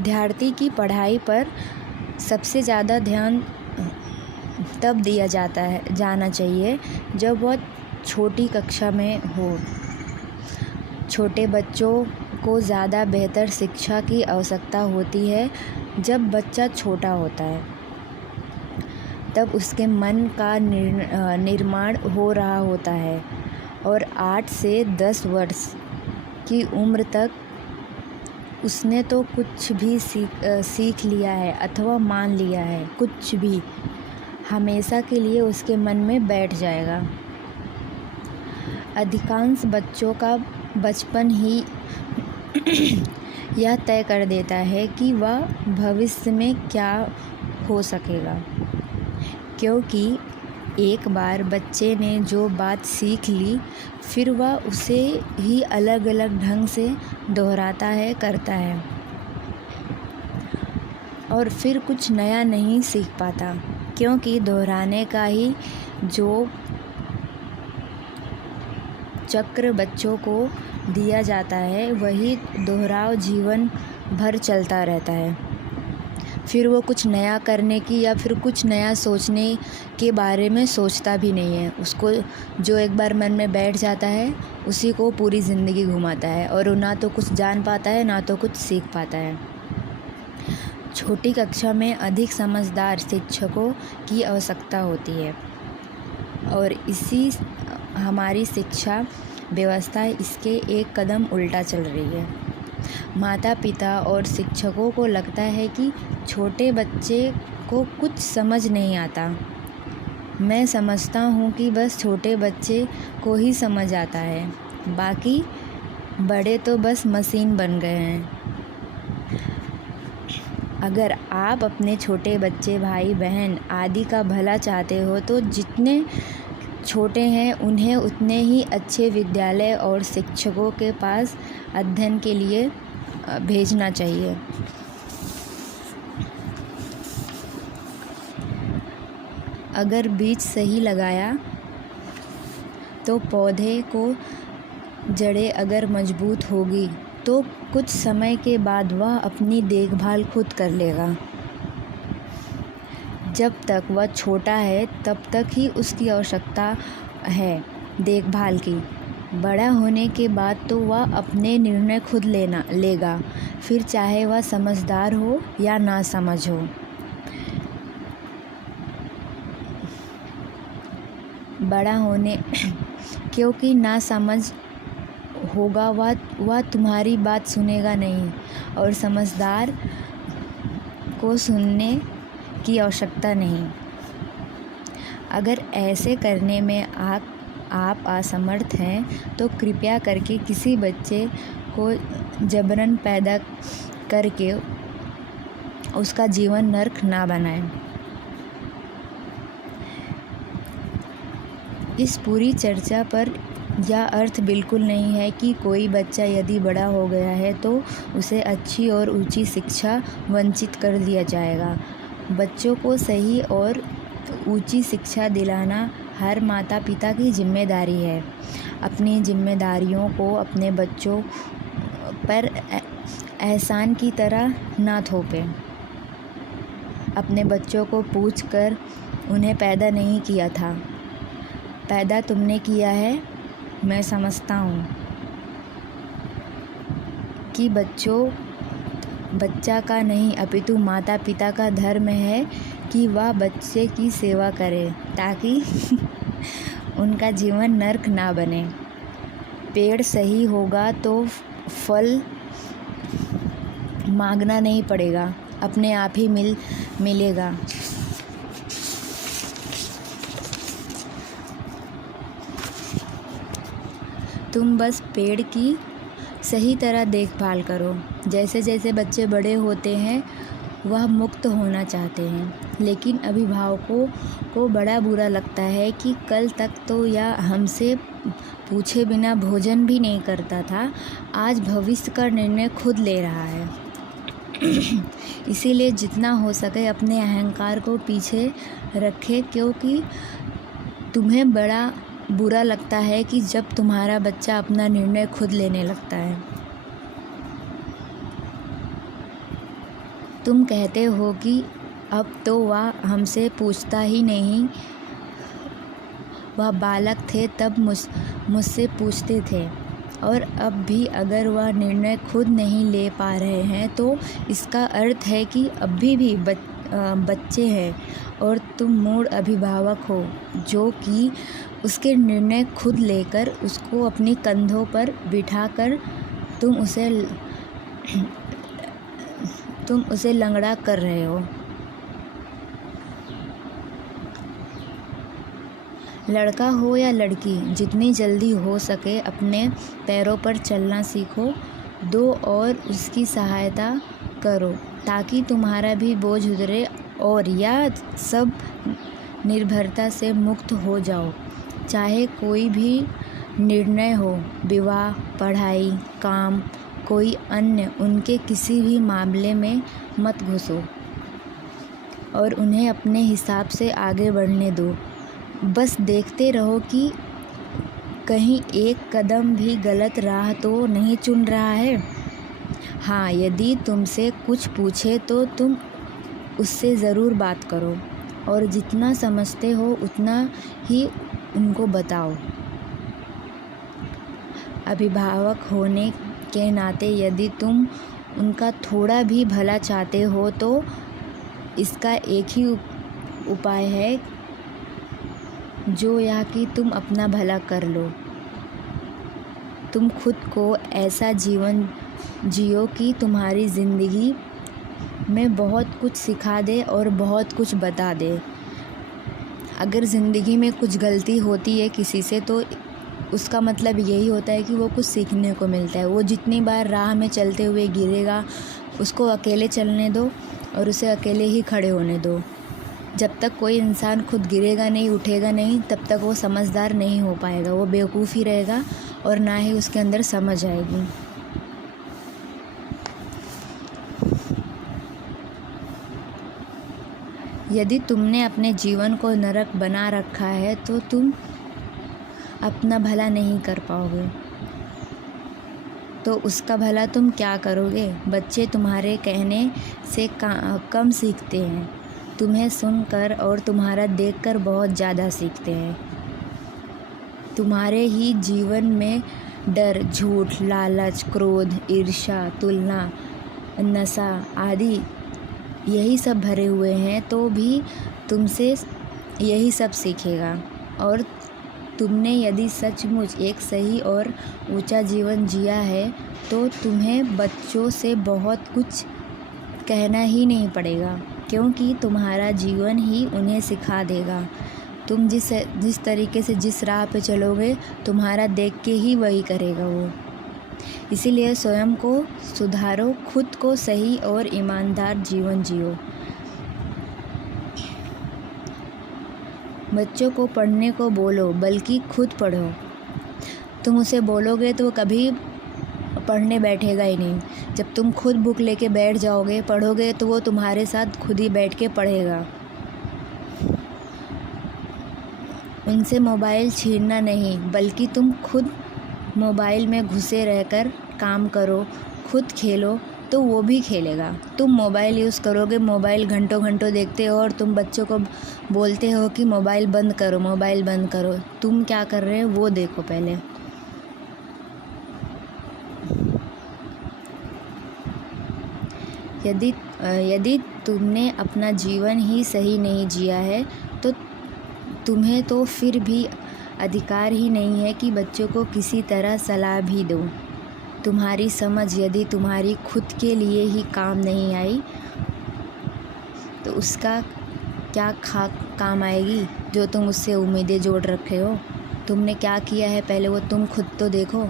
विद्यार्थी की पढ़ाई पर सबसे ज़्यादा ध्यान तब दिया जाना चाहिए जब वह छोटी कक्षा में हो। छोटे बच्चों को ज़्यादा बेहतर शिक्षा की आवश्यकता होती है। जब बच्चा छोटा होता है तब उसके मन का निर्माण हो रहा होता है और 8 से 10 वर्ष की उम्र तक उसने तो कुछ भी सीख लिया है अथवा मान लिया है, कुछ भी हमेशा के लिए उसके मन में बैठ जाएगा। अधिकांश बच्चों का बचपन ही यह तय कर देता है कि वह भविष्य में क्या हो सकेगा, क्योंकि एक बार बच्चे ने जो बात सीख ली फिर वह उसे ही अलग अलग ढंग से दोहराता है, करता है और फिर कुछ नया नहीं सीख पाता, क्योंकि दोहराने का ही जो चक्र बच्चों को दिया जाता है वही दोहराव जीवन भर चलता रहता है। फिर वो कुछ नया करने की या फिर कुछ नया सोचने के बारे में सोचता भी नहीं है। उसको जो एक बार मन में बैठ जाता है उसी को पूरी ज़िंदगी घुमाता है और वो ना तो कुछ जान पाता है ना तो कुछ सीख पाता है। छोटी कक्षा में अधिक समझदार शिक्षकों की आवश्यकता होती है और इसी हमारी शिक्षा व्यवस्था इसके एक कदम उल्टा चल रही है। माता पिता और शिक्षकों को लगता है कि छोटे बच्चे को कुछ समझ नहीं आता। मैं समझता हूँ कि बस छोटे बच्चे को ही समझ आता है, बाकी बड़े तो बस मशीन बन गए हैं। अगर आप अपने छोटे बच्चे, भाई बहन आदि का भला चाहते हो तो जितने छोटे हैं उन्हें उतने ही अच्छे विद्यालय और शिक्षकों के पास अध्ययन के लिए भेजना चाहिए। अगर बीज सही लगाया तो पौधे को जड़ें अगर मजबूत होगी तो कुछ समय के बाद वह अपनी देखभाल खुद कर लेगा। जब तक वह छोटा है तब तक ही उसकी आवश्यकता है देखभाल की। बड़ा होने के बाद तो वह अपने निर्णय खुद लेगा, फिर चाहे वह समझदार हो या नासमझ हो। बड़ा होने क्योंकि नासमझ होगा वह तुम्हारी बात सुनेगा नहीं और समझदार को सुनने की आवश्यकता नहीं। अगर ऐसे करने में आप असमर्थ हैं तो कृपया करके किसी बच्चे को जबरन पैदा करके उसका जीवन नर्क ना बनाएं। इस पूरी चर्चा पर यह अर्थ बिल्कुल नहीं है कि कोई बच्चा यदि बड़ा हो गया है तो उसे अच्छी और ऊंची शिक्षा वंचित कर दिया जाएगा। बच्चों को सही और ऊंची शिक्षा दिलाना हर माता पिता की जिम्मेदारी है। अपनी जिम्मेदारियों को अपने बच्चों पर एहसान की तरह ना थोपें। अपने बच्चों को पूछकर उन्हें पैदा नहीं किया था, पैदा तुमने किया है। मैं समझता हूँ कि बच्चा का नहीं अपितु माता पिता का धर्म है कि वह बच्चे की सेवा करे ताकि उनका जीवन नर्क ना बने। पेड़ सही होगा तो फल मांगना नहीं पड़ेगा, अपने आप ही मिलेगा। तुम बस पेड़ की सही तरह देखभाल करो। जैसे जैसे बच्चे बड़े होते हैं वह मुक्त होना चाहते हैं, लेकिन अभिभावकों को बड़ा बुरा लगता है कि कल तक तो यह हमसे पूछे बिना भोजन भी नहीं करता था, आज भविष्य का निर्णय खुद ले रहा है। इसीलिए जितना हो सके अपने अहंकार को पीछे रखें, क्योंकि तुम्हें बड़ा बुरा लगता है कि जब तुम्हारा बच्चा अपना निर्णय खुद लेने लगता है। तुम कहते हो कि अब तो वह हमसे पूछता ही नहीं, वह बालक थे तब मुझसे पूछते थे, और अब भी अगर वह निर्णय खुद नहीं ले पा रहे हैं तो इसका अर्थ है कि अभी भी बच्चे हैं और तुम मूढ़ अभिभावक हो जो कि उसके निर्णय खुद लेकर उसको अपने कंधों पर बिठाकर तुम उसे लंगड़ा कर रहे हो। लड़का हो या लड़की, जितनी जल्दी हो सके अपने पैरों पर चलना सीखो दो और उसकी सहायता करो ताकि तुम्हारा भी बोझ उतरे और या सब निर्भरता से मुक्त हो जाओ। चाहे कोई भी निर्णय हो, विवाह, पढ़ाई, काम, कोई अन्य, उनके किसी भी मामले में मत घुसो और उन्हें अपने हिसाब से आगे बढ़ने दो। बस देखते रहो कि कहीं एक कदम भी गलत राह तो नहीं चुन रहा है। हाँ, यदि तुमसे कुछ पूछे तो तुम उससे ज़रूर बात करो और जितना समझते हो उतना ही उनको बताओ। अभिभावक होने के नाते यदि तुम उनका थोड़ा भी भला चाहते हो तो इसका एक ही उपाय है, जो यह कि तुम अपना भला कर लो। तुम खुद को ऐसा जीवन जियो कि तुम्हारी ज़िंदगी में बहुत कुछ सिखा दे और बहुत कुछ बता दे। अगर ज़िंदगी में कुछ गलती होती है किसी से तो उसका मतलब यही होता है कि वो कुछ सीखने को मिलता है। वो जितनी बार राह में चलते हुए गिरेगा, उसको अकेले चलने दो और उसे अकेले ही खड़े होने दो। जब तक कोई इंसान खुद गिरेगा नहीं, उठेगा नहीं, तब तक वो समझदार नहीं हो पाएगा। वो बेवकूफ़ ही रहेगा और ना ही उसके अंदर समझ आएगी। यदि तुमने अपने जीवन को नरक बना रखा है तो तुम अपना भला नहीं कर पाओगे, तो उसका भला तुम क्या करोगे? बच्चे तुम्हारे कहने से कम सीखते हैं, तुम्हें सुनकर और तुम्हारा देखकर बहुत ज़्यादा सीखते हैं। तुम्हारे ही जीवन में डर, झूठ, लालच, क्रोध, ईर्ष्या, तुलना, नशा आदि यही सब भरे हुए हैं, तो भी तुमसे यही सब सीखेगा। और तुमने यदि सचमुच एक सही और ऊंचा जीवन जिया है तो तुम्हें बच्चों से बहुत कुछ कहना ही नहीं पड़ेगा, क्योंकि तुम्हारा जीवन ही उन्हें सिखा देगा। तुम जिस तरीके से जिस राह पे चलोगे, तुम्हारा देख के ही वही करेगा वो। इसीलिए स्वयं को सुधारो, खुद को सही और ईमानदार जीवन जियो। बच्चों को पढ़ने को बोलो, बल्कि खुद पढ़ो। तुम उसे बोलोगे तो वो कभी पढ़ने बैठेगा ही नहीं। जब तुम खुद बुक लेके बैठ जाओगे, पढ़ोगे, तो वो तुम्हारे साथ खुद ही बैठ के पढ़ेगा। उनसे मोबाइल छीनना नहीं, बल्कि तुम खुद मोबाइल में घुसे रहकर काम करो, खुद खेलो, तो वो भी खेलेगा। तुम मोबाइल यूज़ करोगे, मोबाइल घंटों घंटों देखते हो और तुम बच्चों को बोलते हो कि मोबाइल बंद करो, मोबाइल बंद करो। तुम क्या कर रहे हो वो देखो पहले। यदि तुमने अपना जीवन ही सही नहीं जिया है तो तुम्हें तो फिर भी अधिकार ही नहीं है कि बच्चों को किसी तरह सलाह भी दो। तुम्हारी समझ यदि तुम्हारी खुद के लिए ही काम नहीं आई तो उसका क्या काम आएगी जो तुम उससे उम्मीदें जोड़ रखे हो? तुमने क्या किया है पहले वो तुम खुद तो देखो।